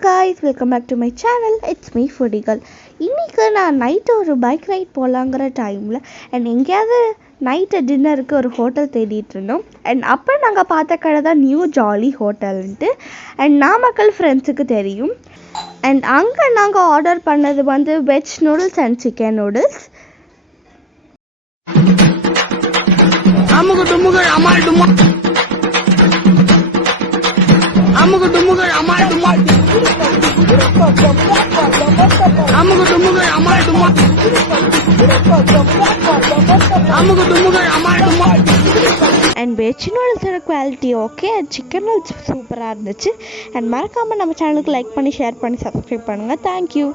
guys, welcome back to my channel. It's me Foodie girl. இன்னைக்கு நான் night ஒரு bike ride போலாங்கற டைம்ல and எங்கயாவது நைட் டின்னருக்கு ஒரு ஹோட்டல் தேடிட்டு இருந்தோம். and அப்ப நாங்க பார்த்த கடை தான் நியூ ஜாலி ஹோட்டல்ன்ட்டு and நாமக்கல் ஃப்ரெண்ட்ஸ்க்கு தெரியும். and அங்க நாங்க ஆர்டர் பண்ணது வந்து veg noodles and chicken noodles. அமுகு டுமுகு அமால் டுமா அமுகு டுமுகு அமால் டுமா அமுகு டுமுகு அமால் டுமா அமுகு டுமுகு அமால் டுமா. and வெஜ் நூடுல்ஸோட குவாலிட்டி ஓகே, சிக்கன் நூடுல்ஸ் சூப்பராக இருந்துச்சு. and மறக்காமல் நம்ம சேனலுக்கு லைக் பண்ணி ஷேர் பண்ணி சப்ஸ்கிரைப் பண்ணுங்கள். தேங்க்யூ.